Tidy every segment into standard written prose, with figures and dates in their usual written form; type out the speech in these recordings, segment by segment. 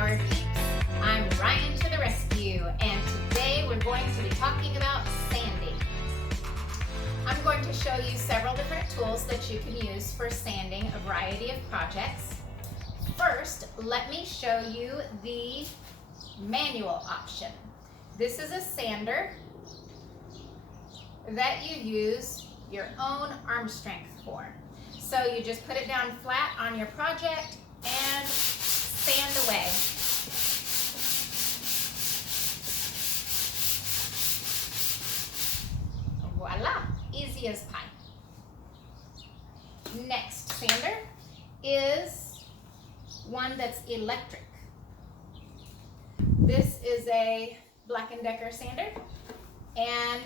powered peeps. I'm Ryane to the rescue, and today we're going to be talking about sanding. I'm going to show you several different tools that you can use for sanding a variety of projects. First, let me show you the manual option. This is a sander that you use your own arm strength for. So you just put it down flat on your project and sand away. Voila, easy as pie. Next sander is one that's electric. This is a black+decker sander, and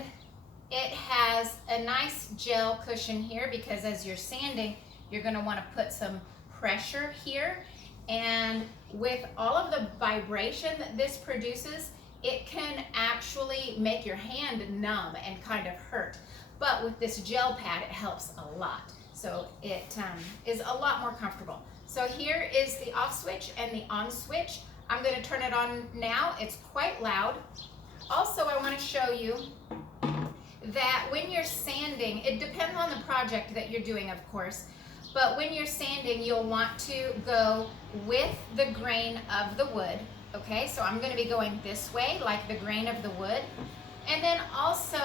it has a nice gel cushion here because as you're sanding, you're going to want to put some pressure here, and with all of the vibration that this produces, it can actually make your hand numb and kind of hurt. But with this gel pad, it helps a lot. So it is a lot more comfortable. So here is the off switch and the on switch. I'm going to turn it on now. It's quite loud. Also, I want to show you that when you're sanding, it depends on the project that you're doing, of course, but when you're sanding, you'll want to go with the grain of the wood. Okay, so I'm going to be going this way, like the grain of the wood. And then also,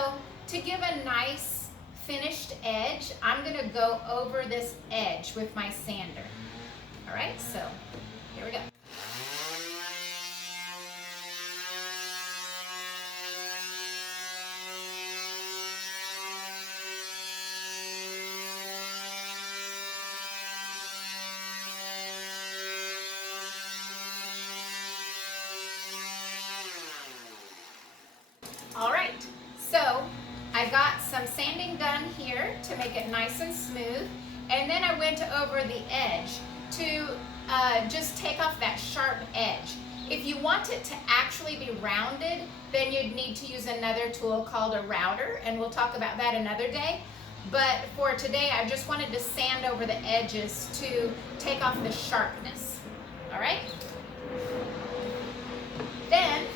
to give a nice finished edge, I'm going to go over this edge with my sander. All right, so here we go. All right, so I got some sanding done here to make it nice and smooth, and then I went over the edge to just take off that sharp edge. If you want it to actually be rounded, then you'd need to use another tool called a router, and we'll talk about that another day. But for today, I just wanted to sand over the edges to take off the sharpness. All right? Then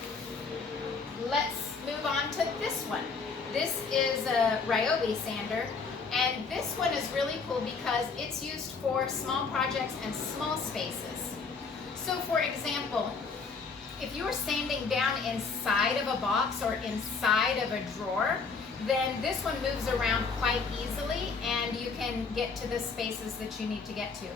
let's move on to this one. This is a RYOBI sander, and this one is really cool because it's used for small projects and small spaces. So for example, if you're sanding down inside of a box or inside of a drawer, then this one moves around quite easily and you can get to the spaces that you need to get to.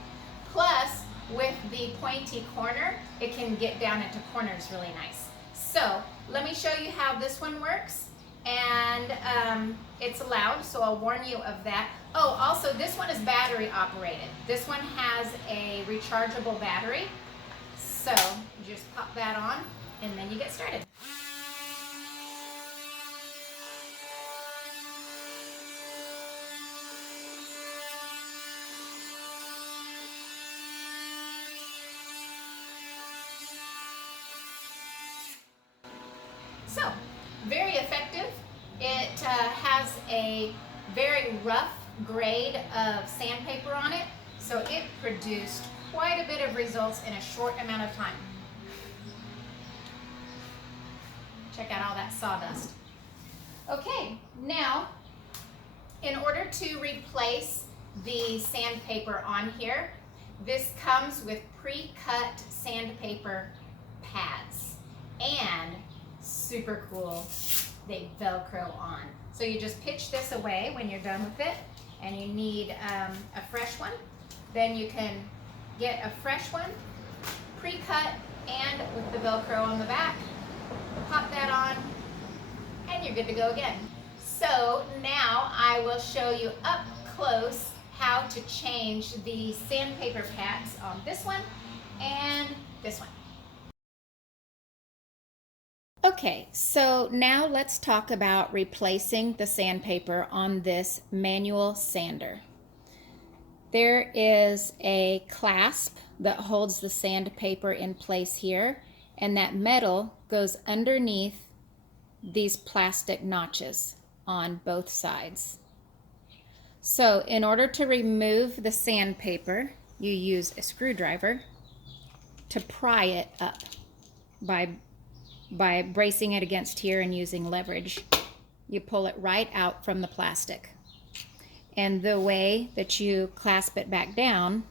Plus, with the pointy corner, it can get down into corners really nice. So let me show you how this one works, and it's loud, so I'll warn you of that. Oh, also this one is battery operated. This one has a rechargeable battery, so you just pop that on and then you get started. So, very effective. It has a very rough grade of sandpaper on it, so it produced quite a bit of results in a short amount of time. Check out all that sawdust. Okay, now, in order to replace the sandpaper on here, this comes with pre-cut sandpaper pads, and super cool, they Velcro on. So you just pitch this away when you're done with it, and you need a fresh one. Then you can get a fresh one, pre-cut and with the Velcro on the back. Pop that on, and you're good to go again. So now I will show you up close how to change the sandpaper pads on this one and this one. Okay, so now let's talk about replacing the sandpaper on this manual sander. There is a clasp that holds the sandpaper in place here, and that metal goes underneath these plastic notches on both sides. So in order to remove the sandpaper, you use a screwdriver to pry it up by bracing it against here and using leverage. You pull it right out from the plastic. And the way that you clasp it back down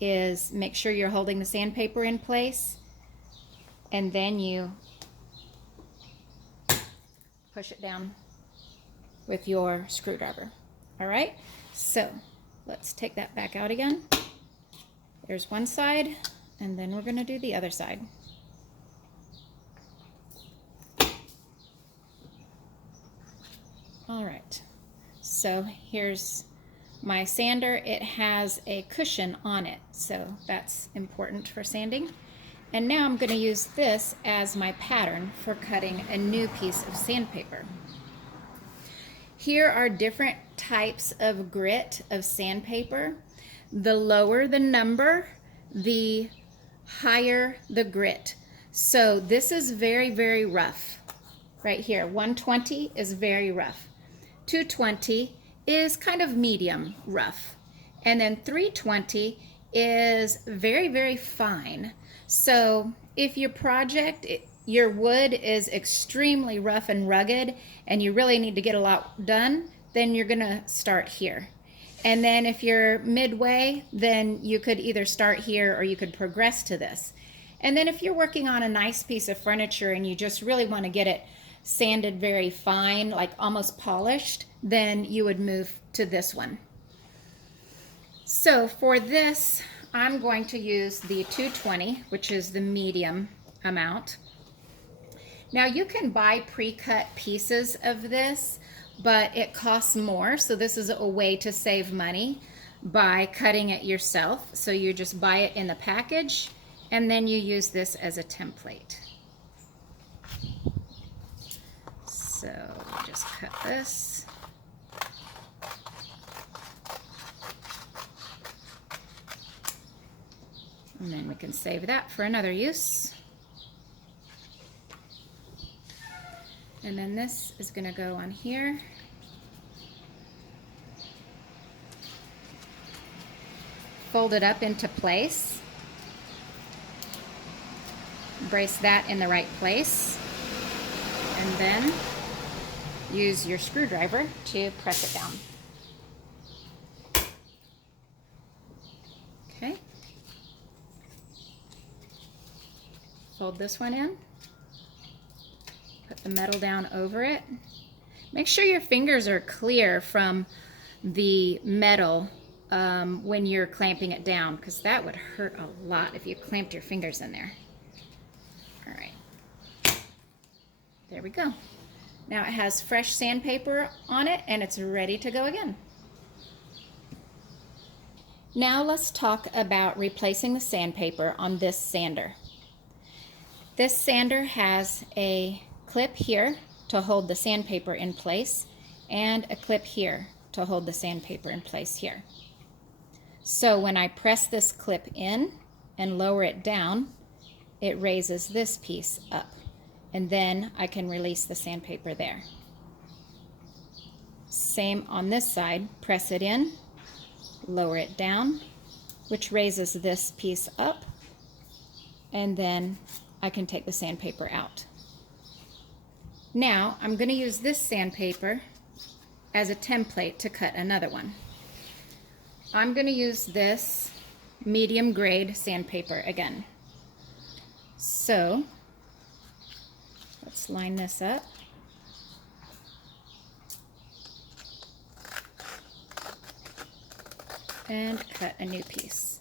is make sure you're holding the sandpaper in place, and then you push it down with your screwdriver. All right, so let's take that back out again. There's one side, and then we're going to do the other side. All right, so here's my sander. It has a cushion on it, so that's important for sanding. And now I'm going to use this as my pattern for cutting a new piece of sandpaper. Here are different types of grit of sandpaper. The lower the number, the higher the grit. So this is very, very rough. Right here, 120 is very rough. 220 is kind of medium rough. And then 320 is very, very fine. So if your project, your wood is extremely rough and rugged and you really need to get a lot done, then you're gonna start here. And then if you're midway, then you could either start here or you could progress to this. And then if you're working on a nice piece of furniture and you just really want to get it sanded very fine, like almost polished, then you would move to this one. So for this, I'm going to use the 220, which is the medium amount. Now you can buy pre-cut pieces of this, but it costs more, so this is a way to save money by cutting it yourself. So you just buy it in the package, and then you use this as a template. So just cut this. And then we can save that for another use. And then this is going to go on here. Fold it up into place. Brace that in the right place. And then use your screwdriver to press it down. Okay. Fold this one in. Put the metal down over it. Make sure your fingers are clear from the metal when you're clamping it down, because that would hurt a lot if you clamped your fingers in there. All right. There we go. Now it has fresh sandpaper on it and it's ready to go again. Now let's talk about replacing the sandpaper on this sander. This sander has a clip here to hold the sandpaper in place and a clip here to hold the sandpaper in place here. So when I press this clip in and lower it down, it raises this piece up. And then I can release the sandpaper there. Same on this side, press it in, lower it down, which raises this piece up, and then I can take the sandpaper out. Now I'm going to use this sandpaper as a template to cut another one. I'm going to use this medium grade sandpaper again. So let's line this up. And cut a new piece.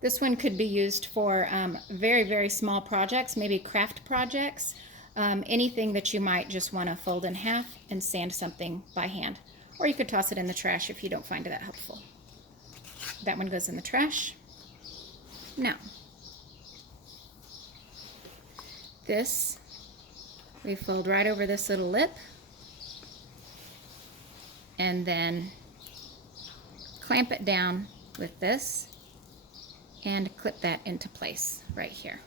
This one could be used for very, very small projects, maybe craft projects, anything that you might just want to fold in half and sand something by hand. Or you could toss it in the trash if you don't find it that helpful. That one goes in the trash. Now, this, we fold right over this little lip and then clamp it down with this and clip that into place right here.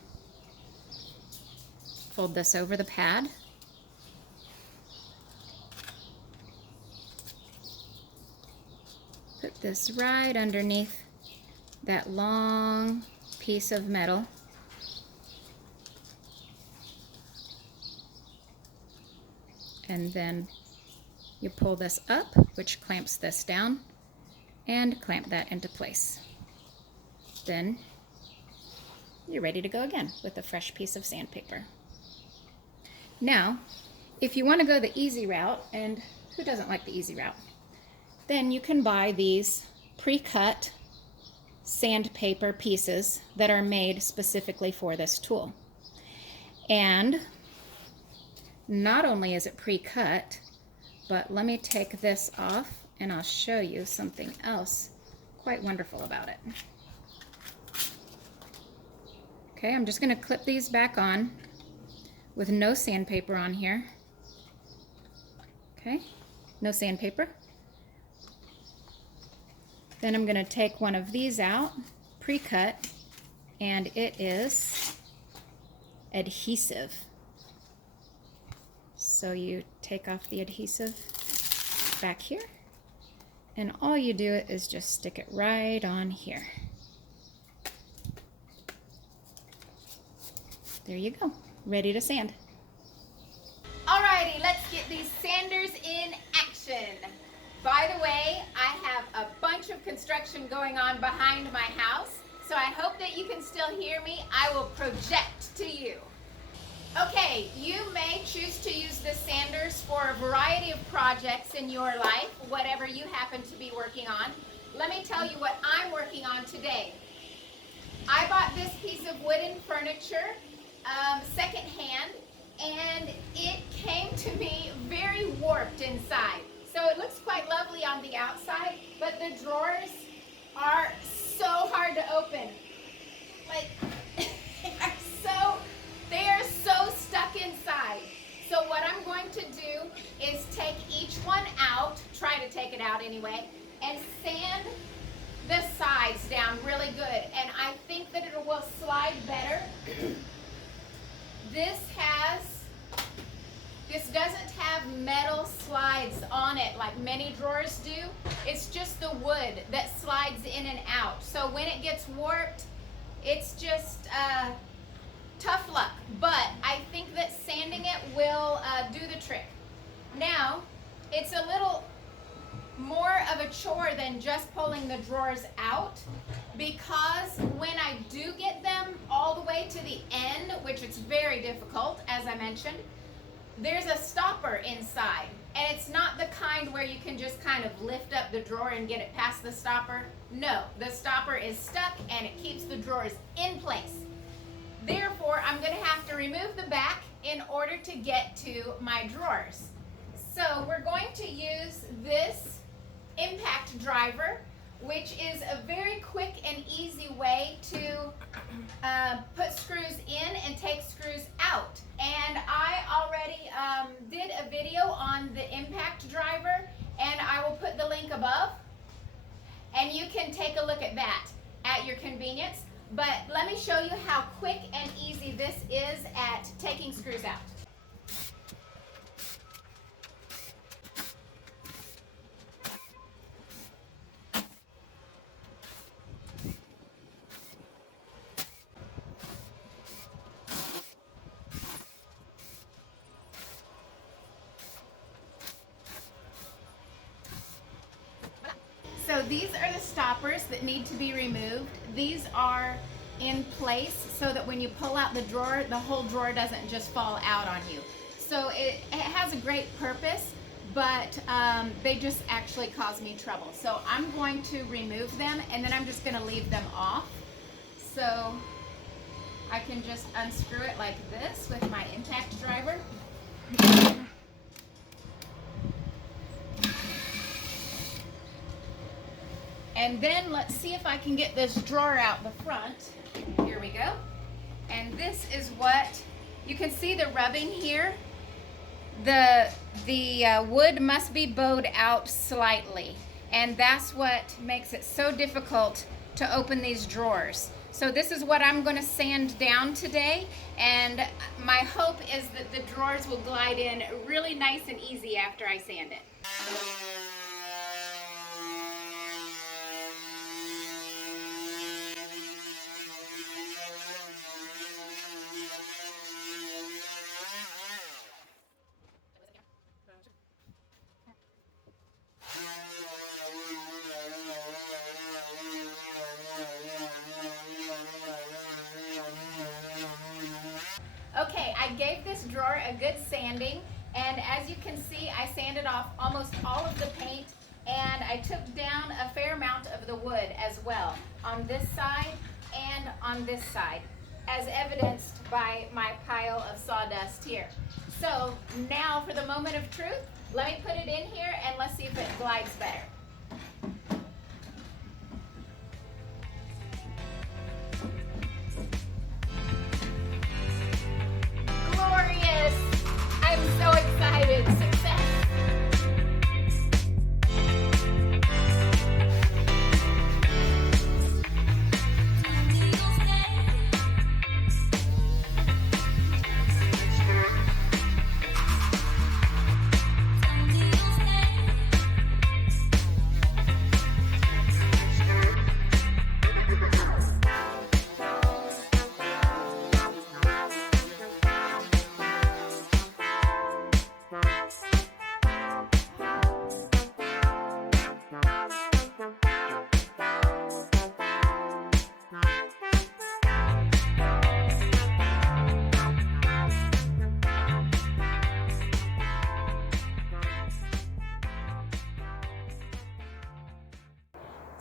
Fold this over the pad. Put this right underneath that long piece of metal. And then you pull this up, which clamps this down, and clamp that into place. Then you're ready to go again with a fresh piece of sandpaper. Now, if you want to go the easy route, and who doesn't like the easy route, then you can buy these pre-cut sandpaper pieces that are made specifically for this tool. And not only is it pre-cut, but let me take this off and I'll show you something else quite wonderful about it. Okay, I'm just going to clip these back on with no sandpaper on here. Okay, no sandpaper. Then I'm going to take one of these out, pre-cut, and it is adhesive. So you take off the adhesive back here, and all you do is just stick it right on here. There you go, ready to sand. Alrighty, let's get these sanders in action. By the way, I have a bunch of construction going on behind my house, so I hope that you can still hear me. I will project to you. Okay, you may choose to use the sanders for a variety of projects in your life, whatever you happen to be working on. Let me tell you what I'm working on today. I bought this piece of wooden furniture secondhand, and it came to me very warped inside. So it looks quite lovely on the outside, but the drawers are so hard to open. Like, they are so stuck inside. So what I'm going to do is take each one out, try to take it out anyway, and sand the sides down really good. And I think that it will slide better. This doesn't have metal slides on it like many drawers do. It's just the wood that slides in and out. So when it gets warped, it's just tough luck. But I think that sanding it will do the trick. Now, it's a little more of a chore than just pulling the drawers out, because when I do get them all the way to the end, which it's very difficult, as I mentioned, there's a stopper inside, and it's not the kind where you can just kind of lift up the drawer and get it past the stopper. No, the stopper is stuck and it keeps the drawers in place. Therefore, I'm going to have to remove the back in order to get to my drawers. So we're going to use this impact driver, which is a very quick and easy way to put screws in and take screws out. And I already did a video on the impact driver, and I will put the link above, and you can take a look at that at your convenience. But let me show you how quick and easy this is at taking screws out. So these are the stoppers that need to be removed. These are in place so that when you pull out the drawer, the whole drawer doesn't just fall out on you. So it has a great purpose, but they just actually cause me trouble. So I'm going to remove them, and then I'm just going to leave them off. So I can just unscrew it like this with my impact driver. And then let's see if I can get this drawer out the front. Here we go. And this is what, you can see the rubbing here. The wood must be bowed out slightly. And that's what makes it so difficult to open these drawers. So this is what I'm going to sand down today. And my hope is that the drawers will glide in really nice and easy after I sand it. Okay, I gave this drawer a good sanding, and as you can see, I sanded off almost all of the paint, and I took down a fair amount of the wood as well, on this side and on this side, as evidenced by my pile of sawdust here. So now for the moment of truth, let me put it in here and let's see if it glides better. Glorious! I'm so excited. Success!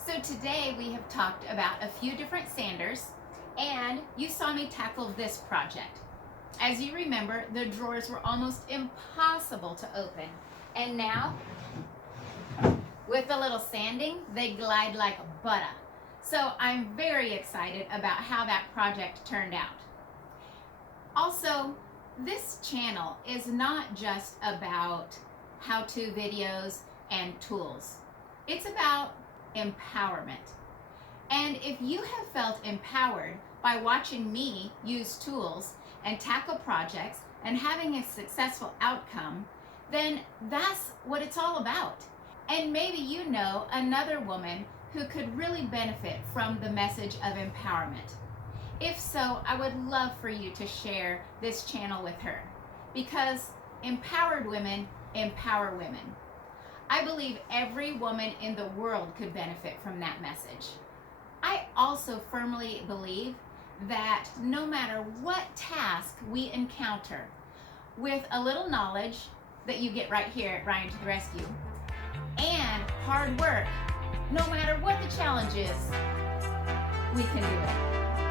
So today we have talked about a few different sanders, and you saw me tackle this project. As you remember, the drawers were almost impossible to open, and now with a little sanding, they glide like butter. So I'm very excited about how that project turned out. Also, this channel is not just about how-to videos and tools. It's about empowerment. And if you have felt empowered by watching me use tools and tackle projects and having a successful outcome, then that's what it's all about. And maybe you know another woman who could really benefit from the message of empowerment. If so, I would love for you to share this channel with her, because empowered women empower women. I believe every woman in the world could benefit from that message. I also firmly believe that no matter what task we encounter, with a little knowledge that you get right here at Ryane to the Rescue, and hard work, no matter what the challenge is, we can do it.